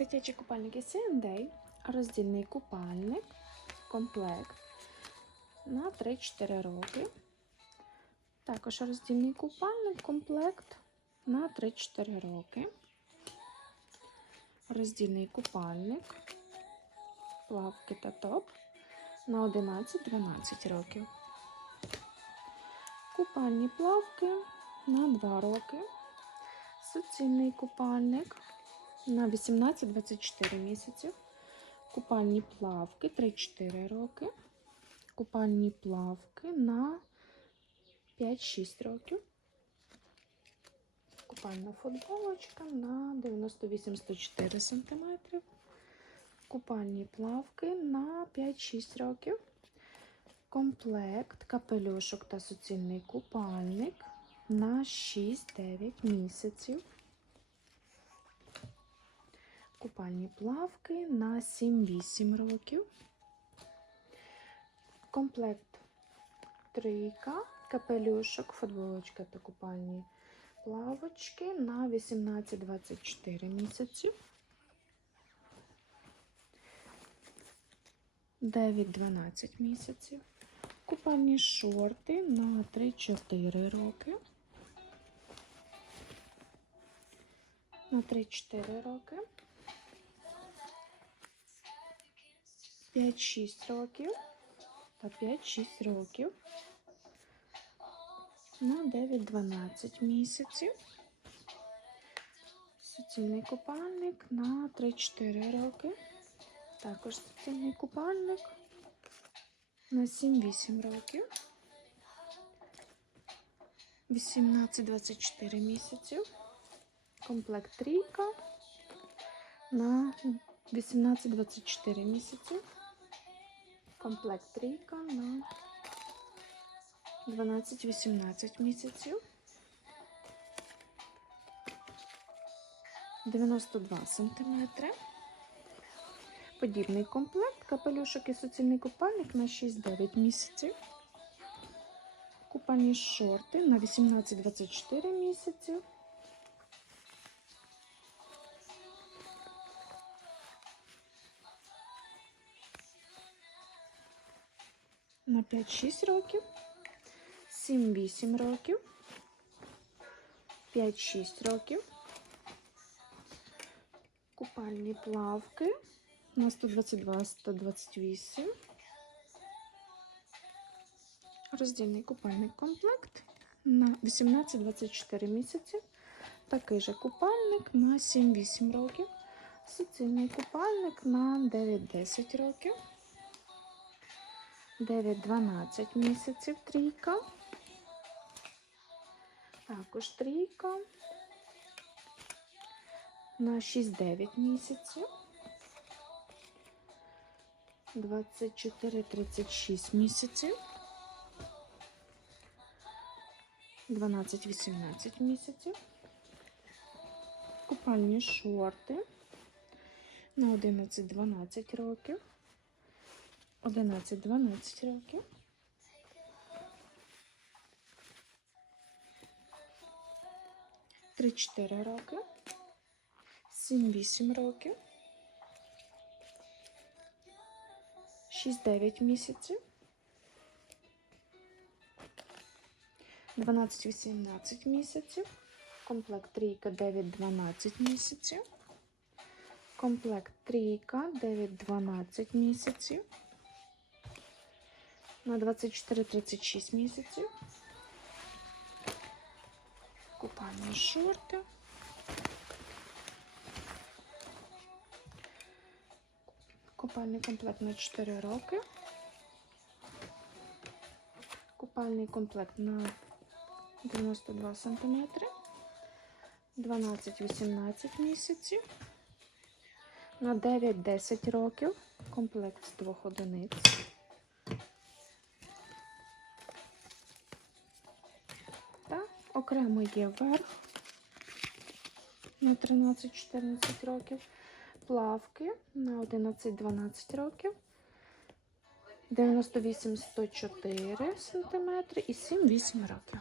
Дитячі купальники C&A, роздільний купальник, комплект на 3-4 роки. Також роздільний купальник, комплект на 3-4 роки. Роздільний купальник, плавки та топ на 11-12 років. Купальні плавки на 2 роки. Суцільний купальник на 18-24 місяці. Купальні плавки 3-4 роки. Купальні плавки на 5-6 років. Купальна футболочка на 98-104 см. Купальні плавки на 5-6 років. Комплект, капелюшок та суцільний купальник на 6-9 місяців. Купальні плавки на 7-8 років. Комплект трійка, капелюшок, футболочка та купальні плавочки на 18-24 місяці. 9-12 місяців. Купальні шорти на 3-4 роки. На 3-4 роки. 5-6 років та 5-6 років. На 9-12 місяців. Суцільний купальник на 3-4 роки. Також суцільний купальник на 7-8 років. 18-24 місяців. Комплект трійка на 18-24 місяці. Комплект трійка на 12-18 місяців. 92 сантиметри. Подібний комплект, капелюшок і суцільний купальник на 6-9 місяців. Купальні шорти на 18-24 місяці. На 5-6 років, 7-8 років, 5-6 років, купальні плавки на 122-128. Роздільний купальний комплект на 18-24 місяці. Такий же купальник на 7-8 років. Суцільний купальник на 9-10 років. 9-12 місяців трійка. Також трійка на 6-9 місяців. 24-36 місяців. 12-18 місяців. Купальні шорти на 11-12 років. 11-12 років. Три-чотири роки. Сім-вісім років. 6-9 місяців. 12-18 місяців. Комплект трійка 9-12 місяців. Комплект трійка 9-12 місяців. На 24-36 місяців. Купальні шорти. Купальний комплект на 4 роки. Купальний комплект на 92 см. 12-18 місяців. На 9-10 років. Комплект з двох одиниць. Окремо є верх. На 13-14 років. Плавки на 11-12 років, 98-104 см і 7-8 років.